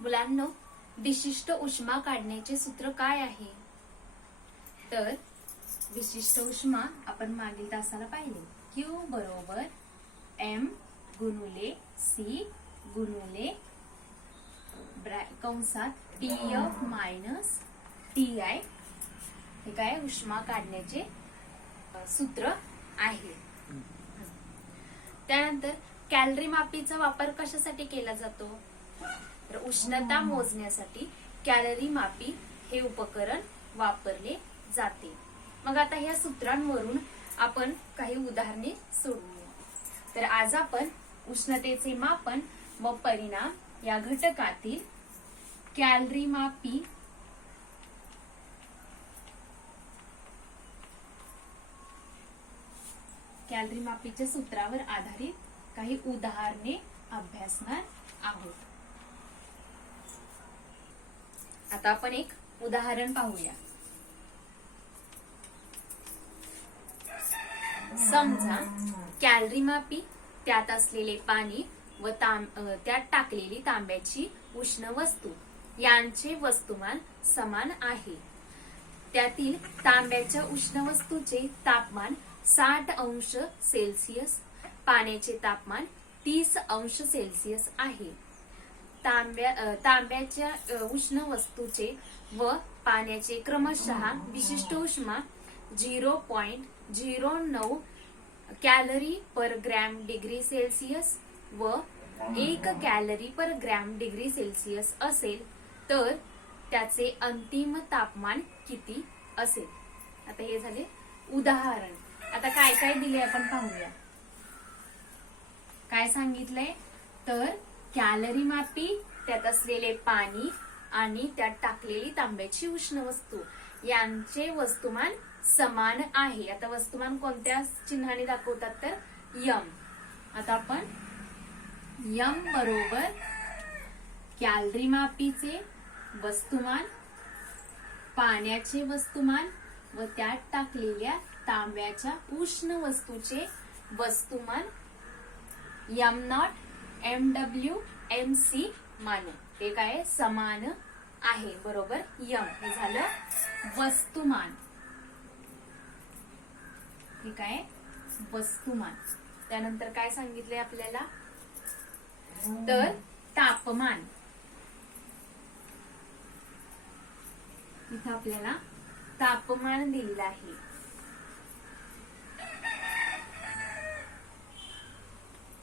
मुलांनो, विशिष्ट उष्मा काढण्याचे सूत्र काय आहे? तर विशिष्ट उष्मा आपण मागील तासाला पाहिले. Q बरोबर M गुणुले C गुणुले कंसात TF मायनस TI हे काय उष्मा काढण्याचे सूत्र आहे. त्यानंतर कॅलरी मापीचा वापर कशासाठी केला जातो? तर उष्णता मोजण्यासाठी कॅलरी मापी हे उपकरण वापरले जाते. मग आता ह्या सूत्रांवरून आपण काही उदाहरणे सोडवूया. तर आज आपण उष्णतेचे मापन व परिणाम या घटकातील कॅलरी मापीच्या सूत्रावर आधारित काही उदाहरणे अभ्यासणार आहोत. आता आपण एक उदाहरण पाहूया. समजा कॅलरी मापी, त्यात असलेले पाणी व त्यात टाकलेली तांब्याची उष्ण वस्तू यांचे वस्तुमान समान आहे. त्यातील तांब्याच्या उष्ण वस्तूचे तापमान 60 अंश सेल्सिअस, पाण्याचे तापमान 30 अंश सेल्सिअस आहे. तांब्याच्या उष्ण वस्तूचे व पाण्याचे क्रमशः विशिष्ट उष्मा 0.09 कॅलरी पर ग्रॅम डिग्री सेल्सिअस व 1 कॅलरी पर ग्रॅम डिग्री सेल्सिअस असेल तर त्याचे अंतिम तापमान किती असेल? आता हे झाले उदाहरण. आता काय काय दिले आपण पाहूया. काय सांगितलंय? तर कॅलरी मापी, त्यात असलेले पाणी आणि त्यात टाकलेली तांब्याची उष्ण वस्तू यांचे वस्तुमान समान आहे. आता वस्तुमान कोणत्या चिन्हाने दाखवतात? तर यम. आता आपण यम बरोबर कॅलरी मापीचे वस्तुमान, पाण्याचे वस्तुमान व त्यात टाकलेल्या तांब्याच्या उष्ण वस्तूचे वस्तुमान M0 MW MC मानू. ते काय समान आहे. बरोबर यम. हे झालं वस्तुमान. हे काय वस्तुमान. त्यानंतर काय सांगितले आपल्याला? तर तापमान. इथं आपल्याला तापमान दिलेलं आहे.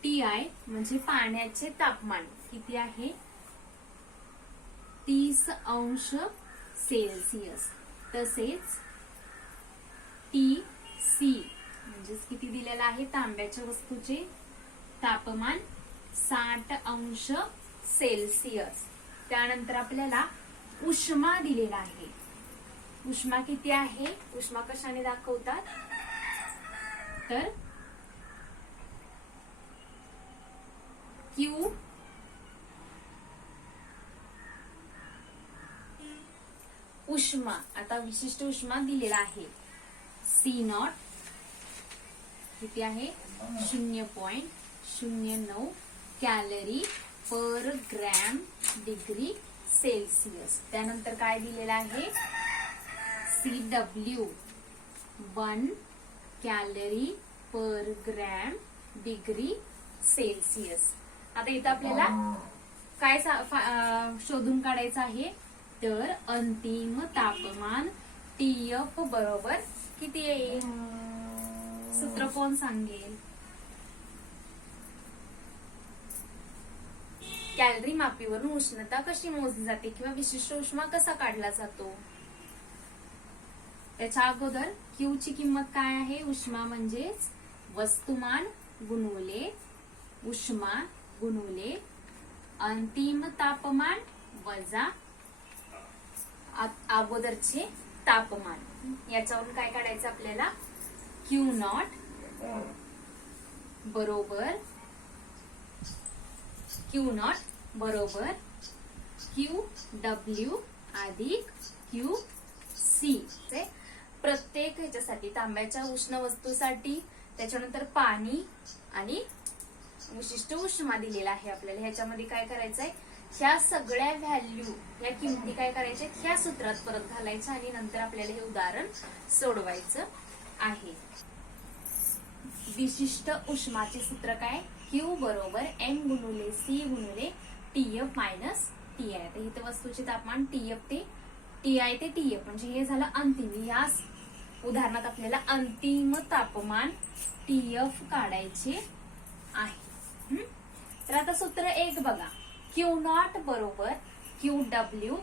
TI म्हणजे पाण्याचे तापमान किती आहे? 30 अंश सेल्सिअस. तसेच TC म्हणजे किती दिलेलं आहे? तांब्याच्या वस्तूचे तापमान 60 अंश सेल्सिअस. त्यानंतर आपल्याला उष्मा दिलेला आहे. उष्मा किती आहे? उष्मा कशाने दाखवतात? तर Q उष्मा. आता विशिष्ट उष्मा दिलेला आहे. C0 किती आहे? 0.09 कॅलरी पर ग्रॅम डिग्री सेल्सिअस. त्यानंतर काय दिलेलं आहे? CW 1 कॅलरी पर ग्रॅम डिग्री सेल्सिअस. आता इथं आपल्याला काय शोधून काढायचं आहे? तर अंतिम तापमान TF बरोबर किती येईल? सूत्र कोण सांगेल? कॅलरी मापीवरून उष्णता कशी मोजली जाते किंवा विशिष्ट उष्मा कसा काढला जातो? त्याच्या अगोदर Q ची किंमत काय आहे? उष्मा म्हणजेच वस्तुमान गुणुले उष्मा गुणुले अंतिम तापमान वजा अगोदरचे तापमान. याच्यावरून काय काढायचं आपल्याला? Q0 बरोबर QW अधिक QC. प्रत्येक ह्याच्यासाठी तांब्याच्या उष्ण वस्तूसाठी, त्याच्यानंतर पाणी आणि विशिष्ट उष्मा दिलेला आहे आपल्याला. ह्याच्यामध्ये काय करायचंय? ह्या सगळ्या व्हॅल्यू या किमती काय करायच्या ह्या सूत्रात परत घालायच्या आणि नंतर आपल्याला हे उदाहरण सोडवायचं आहे. विशिष्ट उष्माचे सूत्र काय Q बरोबर M गुणुले C गुणुले TF minus TI. आता इथे वस्तूचे तापमान TF ते TI ते TF म्हणजे हे झालं अंतिम. या उदाहरणात आपल्याला अंतिम तापमान TF काढायचे आहे. तर आता सूत्र 1 बघा, Q0 बरोबर QW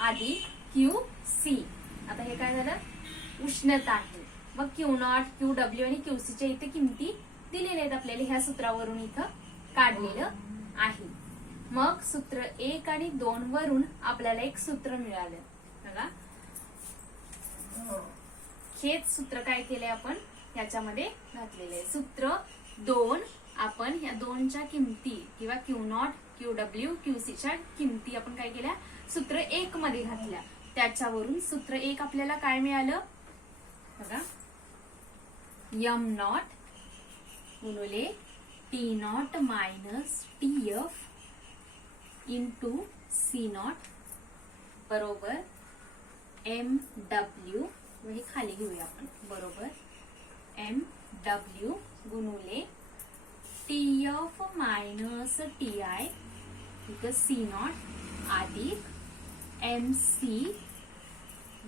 अधिक QC. आता हे काय झालं उष्णता आहे. मग Q0, QW आणि QC च्या इथे किमती दिलेल्या आहेत आपल्याला ह्या सूत्रावरून इथं काढलेलं आहे. मग सूत्र 1 आणि 2 वरून आपल्याला एक सूत्र मिळालं बघा. हेच सूत्र काय केलंय आपण याच्यामध्ये घातलेले आहे. सूत्र 2 आपण ह्या दोनच्या किमती किंवा Q0, QW, QC च्या किमती आपण काय केल्या सूत्र 1 मध्ये घातल्या. त्याच्यावरून सूत्र 1 आपल्याला काय मिळालं बघा, M0 गुणुले T0 minus TF into C0 बरोबर MW. हे खाली घेऊया आपण बरोबर MW गुणुले TF मायनस TI इथं C0 अधिक MC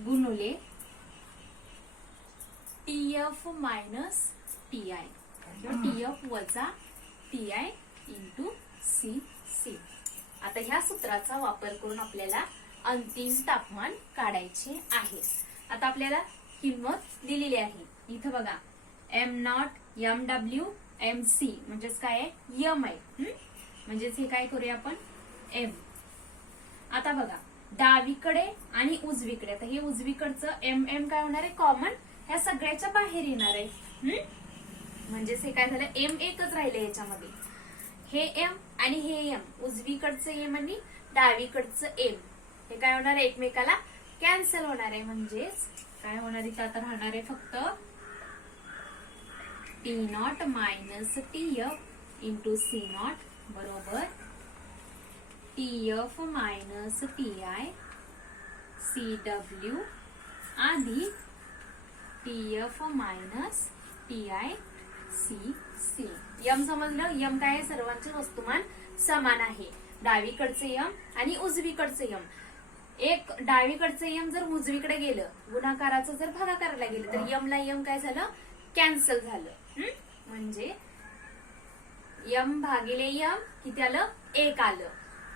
गुणुले TF मायनस TI किंवा TF वजा TI इंटू CC. आता ह्या सूत्राचा वापर करून आपल्याला अंतिम तापमान काढायचे आहे. आता आपल्याला किंमत दिलेली आहे इथं बघा, M0, MW, MC म्हणजेच काय आहे M आहे. म्हणजेच हे काय करूया आपण M. आता बघा डावीकडे आणि उजवीकडे, आता हे उजवीकडचं MM काय होणार आहे कॉमन ह्या सगळ्याच्या बाहेर येणार आहे. म्हणजेच हे काय झालं M एकच राहिले याच्यामध्ये. हे M आणि हे M, उजवीकडचं M आणि डावीकडचं M हे काय होणार आहे एकमेकाला कॅन्सल होणार आहे. म्हणजेच काय होणार इथं आता राहणार आहे फक्त T0 minus TF into C0 बरोबर TF मायनस TI CW अधिक TF minus TI CC. M समजलं, M काय आहे सर्वांचे वस्तुमान समान आहे. डावीकडचे M आणि उजवीकडचे M. एक डावीकडचे M जर उजवीकडे गेलं गुणाकाराचं जर भागाकाराला गेलं तर M ला M काय झालं कॅन्सल झालं. म्हणजे M भागिले M किती आलं 1 आलं.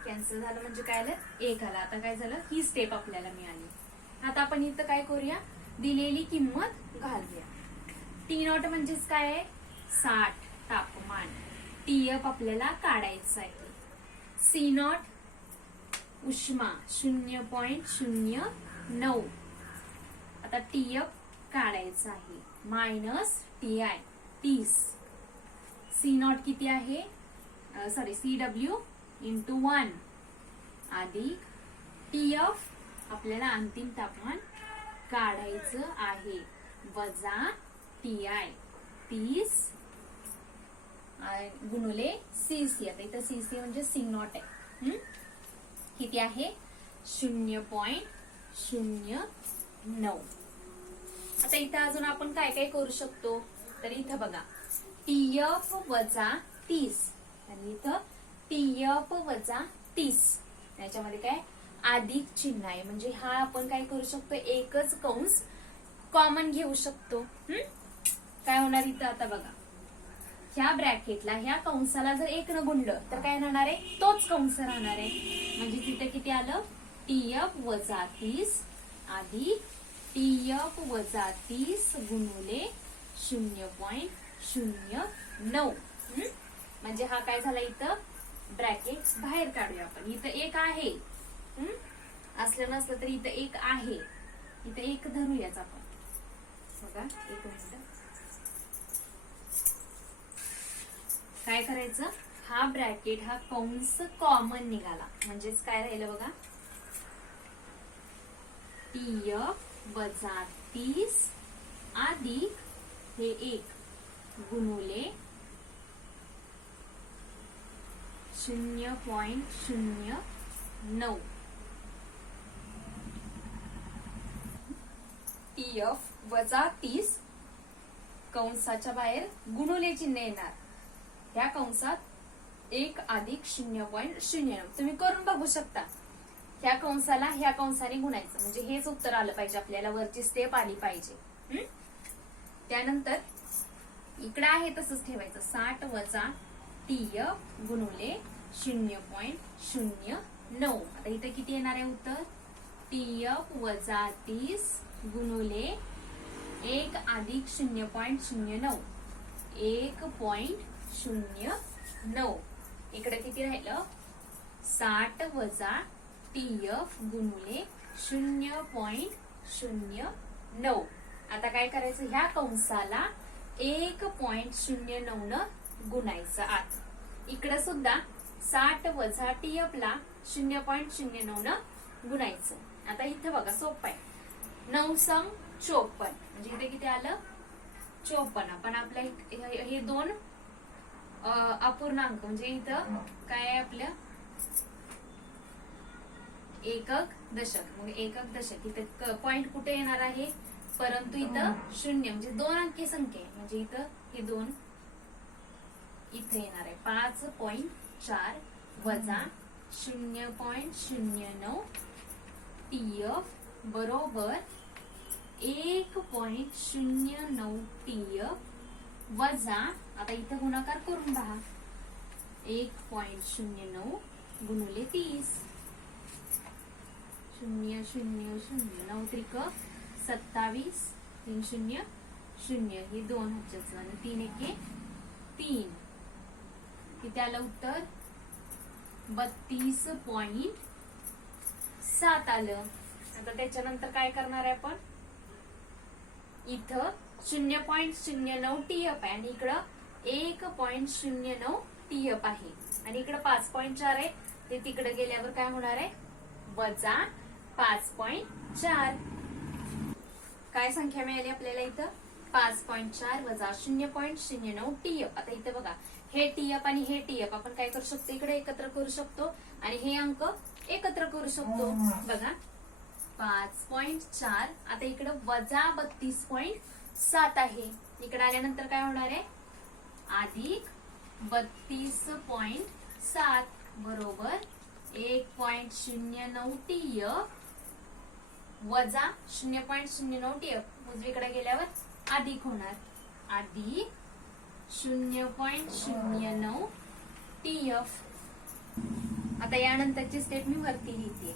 कॅन्सल झालं म्हणजे काय आलं 1 आलं. आता काय झालं ही स्टेप आपल्याला मिळाली. आता आपण इथं काय करूया दिलेली किंमत घालूया. T0 म्हणजेच काय आहे 60 तापमान. TF आपल्याला काढायचं आहे. C0 उष्मा 0.09. आता TF काढायचं आहे मायनस TI 30. C0 किती आहे CW इंटू 1 अधिक TF आपल्याला अंतिम तापमान काढायचं आहे वजा TI 30 गुणुले CC. आता इथं CC म्हणजे C0 आहे. किती आहे 0.09. आता इथं अजून आपण काय काय करू शकतो तर इथं बघा TF वजा 30 आणि इथं TF वजा 30 याच्यामध्ये काय अधिक चिन्ह आहे. म्हणजे हा आपण काय करू शकतो एकच कंस कॉमन घेऊ शकतो. काय होणार इथं आता बघा ह्या ब्रॅकेटला ह्या कंसाला जर 1 न गुणलं तर काय राहणार आहे तोच कंस राहणार आहे. म्हणजे तिथे किती आलं TF वजा 30 अधिक TF वजा 30 गुणुले 0.09. म्हणजे हा काय झाला इथं ब्रॅकेट बाहेर काढूया आपण. इथं 1 आहे असलं नसलं तरी इथं 1 आहे. इथं 1 धरूयाच आपण बघा. 1 मिनिट काय करायचं हा ब्रॅकेट हा कंस कॉमन निघाला. म्हणजेच काय राहिलं बघा TF वजा 30 अधिक हे 1 गुणुले 0.09 TF वजा 30 कंसाच्या बाहेर गुणुले चिन्ह येणार. ह्या कंसात 1 अधिक 0.09 तुम्ही करून बघू शकता. ह्या कंसाला ह्या कंसाने गुणायचं म्हणजे हेच उत्तर आलं पाहिजे आपल्याला, वरची स्टेप आली पाहिजे. त्यानंतर इकडे आहे तसंच ठेवायचं. 60 वजा TF गुणुले 0.09. आता इथे किती येणार आहे उत्तर? TF वजा 30 गुणुले 1 अधिक 0.09 1.09. इकडे किती राहिलं? 60 वजा TF गुणुले 0.09. आता काय करायचं? ह्या कंसाला 1.09 न गुणायचं आत. इकडे सुद्धा 60 वजा TF ला 0.09 न गुणायचं. आता इथं बघा सोपं आहे. 9 सम 54 म्हणजे इथे किती आलं? 54. पण आपल्या हे दोन अपूर्णांक म्हणजे इथं काय आहे आपलं? एकक दशक. मग एकक दशक इथे पॉइंट कुठे येणार आहे? परंतु इथं 0 म्हणजे 2 अंकी संख्या आहे म्हणजे इथं हे 2 इथे येणार आहे. 5.4 वजा 0.09 TF बरोबर 1.09 TF वजा, आता इथे गुणाकार करून पहा, 1.09 गुणुले 30. 0 0 0 9 त्रिक 27 3 0 0 ही 2 हातचं आणि 3 एके 3. किती आलं उत्तर? 32.7 आलं. आता त्याच्यानंतर काय करणार आहे आपण? इथं 0.09 TF आहे आणि इकडं 1.09 TF आहे आणि इकडं 5.4 आहे. ते तिकडे गेल्यावर काय होणार आहे? वजा 5.4. काय संख्या मिळाली आपल्याला इथं? 5.4 वजा 0.09 TF. आता इथं बघा हे TF आणि हे TF आपण काय करू शकतो? इकडे एकत्र करू शकतो आणि हे अंक एकत्र करू शकतो. बघा 5.4. आता इकडे वजा 32.7 आहे. इकडे आल्यानंतर काय होणार आहे? अधिक 32.7 बरोबर 1.09 TF वजा 0.09 TF. उजवीकडे गेल्यावर अधिक होणार. अधिक 0.09 TF. आता यानंतरची स्टेप मी वरती लिहिते.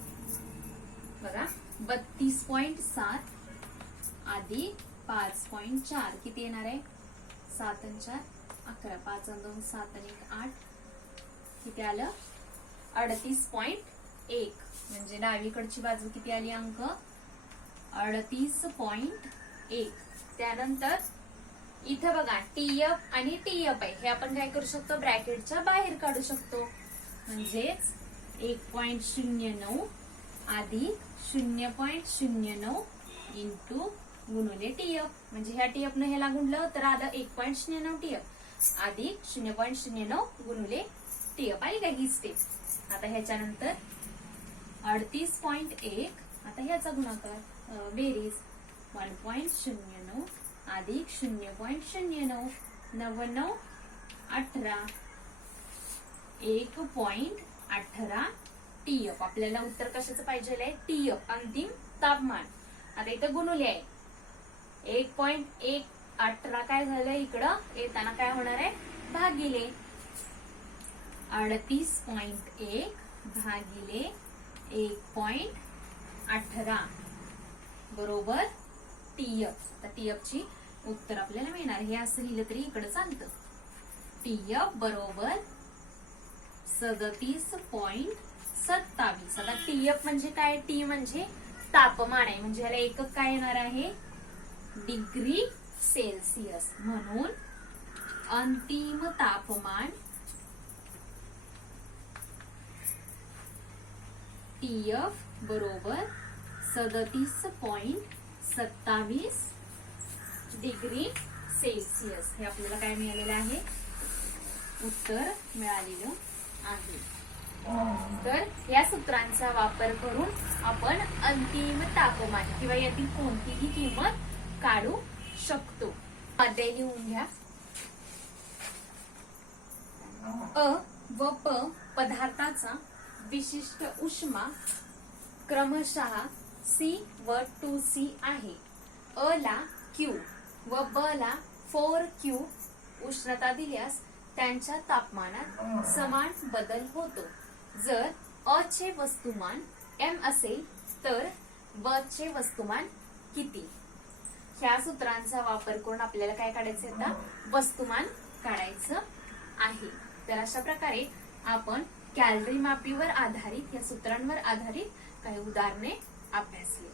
बघा 32.7 अधिक 5.4 किती येणार आहे? 7 आणि 4 11 5 आणि 2 7 आणि 1 8. किती आलं? 38.1 म्हणजे डावीकडची बाजू किती आली अंक? 38.1. त्यानंतर इथं बघा TF आणि TF आहे हे आपण काय करू शकतो? ब्रॅकेटच्या बाहेर काढू शकतो. म्हणजेच 1.09 अधिक 0.09 इंटू गुणुले TF. म्हणजे ह्या TF ने ह्याला गुणलं तर आलं 1.09 TF अधिक 0.09 गुणुले TF. आणि काय ही स्टेप. आता ह्याच्यानंतर 38.1. आता ह्याचा गुणाकार बेरीज 1.09 अधिक 0.09 99 18 1.18 TF. आपल्याला उत्तर कशाचं पाहिजे आहे? TF अंतिम तापमान. आता इथं गुणुले आहे 1.18 काय झालं? इकडं येताना काय होणार आहे? भागिले 38.1 भागिले 1.18 बरोबर TF. आता TF ची उत्तर आपल्याला मिळणार. हे असं लिहिलं तरी इकडे चालतं. TF बरोबर 37.27. आता TF म्हणजे काय? T म्हणजे तापमान आहे म्हणजे ह्याला एकक काय येणार आहे? Degree Celsius. म्हणून अंतिम तापमान TF बरोबर 37.27 डिग्री सेल्सिअस. हे आपल्याला काय मिळालेलं आहे? उत्तर मिळालेलं आहे. तर या सूत्रांचा वापर करून आपण अंतिम तापमान किंवा यातील कोणतीही किंमत काढू शकतो. मध्ये लिहून घ्या. अ व प पदार्थाचा विशिष्ट उष्मा क्रमशः C व 2C आहे. अ ला Q व ब ला 4Q उष्णता दिल्यास त्यांच्या तापमानात समान बदल होतो. जर अ चे वस्तुमान M असेल तर ब चे वस्तुमान किती? ह्या सूत्रांचा वापर करून आपल्याला काय काढायचं आता? वस्तुमान काढायचं आहे. तर अशा प्रकारे आपण कॅलरी मापीवर आधारित या सूत्रांवर आधारित काही उदाहरणे अभ्यासली.